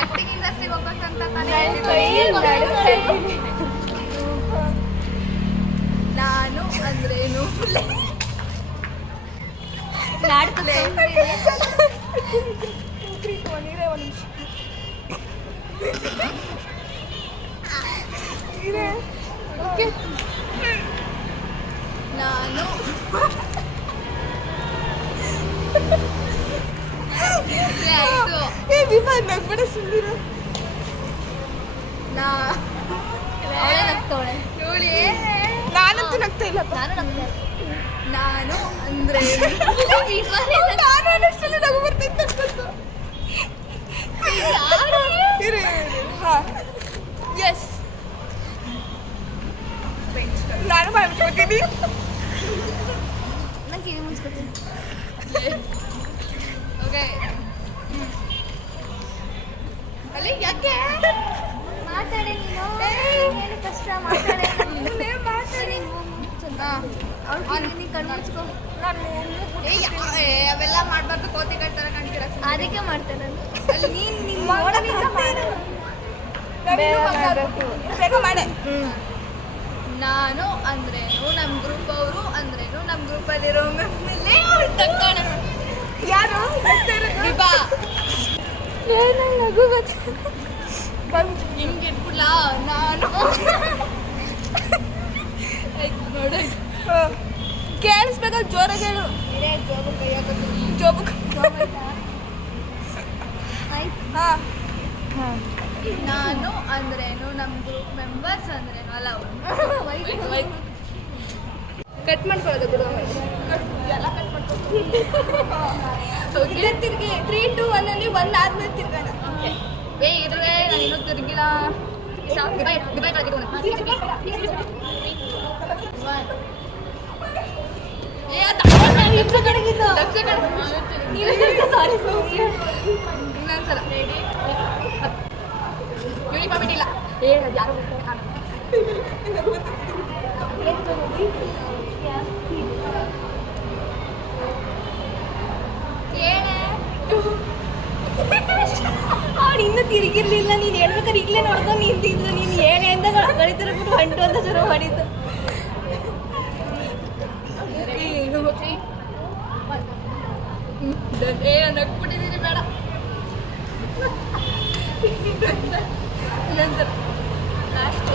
Acting ಇಂಡಸ್ಟ್ರಿಗೆ ಹೋಗ್ಬೇಕಂತ ನಾನು ಅಂದ್ರೇನು ನಾನು ನಾನಂತೂ ನಗ್ತಾ ಇಲ್ಲ. ನಾನು ಅಂದ್ರೆ ನಗು ಬರ್ತೈತೆ ಎಸ್ ನಾನು ಮಾಡ್ಕೊತೀನಿ. ನಂಗೆ ಇದು ಮುನ್ಸ್ಕೊತೀನಿ. ಓಕೆ ಅಲ್ಲಿ ಯಾಕೆ ಮಾತಾಡಿ ನೀನು ಏನು ಕಷ್ಟ ಮಾತಾಡಿ ಅವೆಲ್ಲ ಮಾಡ್ಬಾರ್ದು. ಕೋತಿ ಕಟ್ತಾರ ಕಾಣ್ತೀರ, ಅದಕ್ಕೆ ಮಾಡ್ತೇನೆ ಅಲ್ಲಿ ನೀನು ಮಾಡೆ. ನಾನು ಅಂದ್ರೇನು, ನಮ್ಮ ಗ್ರೂಪ್ ಅವರು ಅಂದ್ರೇನು, ನಮ್ಮ ಗ್ರೂಪಲ್ಲಿರೋ ಯಾರು ದಿಬಾ ಹಿಂಗಿಟ್ಬಿಡ್ಲ ನಾನು ನೋಡು ಕೇಳಿಸ್ಬೇಕಲ್ಲ, ಜೋರಾಗಿ ಹೇಳು. ಜೋಬು ಕೈ ಹಾಕೋತೀನಿ. ಜೋಬು ನಾನು ಅಂದ್ರೇನು, ನಮ್ಮ ಗ್ರೂಪ್ ಮೆಂಬರ್ಸ್ ಅಂದ್ರೇನು ಅಲ್ಲ ಕಟ್ ಮಾಡ್ಕೊಳ್ಳೋದು ಬಿಡು. ಎಲ್ಲ ಕಟ್ ಮಾಡ್ಕೊಂಡು ತಿರ್ಗಿ 3, 2, 1 ಅಲ್ಲಿ 1 ಆದ್ಮೇಲೆ ತಿರ್ಗೋಣ. ಇದ್ರೆ ನಾನು ಇನ್ನೂ ತಿರ್ಗಿಲ್ಲ. ಇನ್ನೊಂದ್ಸಲ ಯೂನಿಫಾರ್ಮ್ ಇಟ್ಟಿಲ್ಲ. ಯಾರು ಅವ್ರು ಇನ್ನೂ ತಿರುಗಿರ್ಲಿಲ್ಲ. ನೀನು ಹೇಳ್ಬೇಕಾದ್ರೆ ಈಗಲೇ ನೋಡ್ಕೊಂಡು ನಿಂತಿದ್ದು. ನೀನು ಏನೇ ಅಂತ ಗಳಿತರ ಬಿಟ್ಟು ಹೊಂಟು ಅಂತ ಶುರು ಮಾಡಿದ್ದು. ನಗ್ಬಿಟ್ಟಿದ್ದೀನಿ, ಬೇಡ. ಲಾಸ್ಟು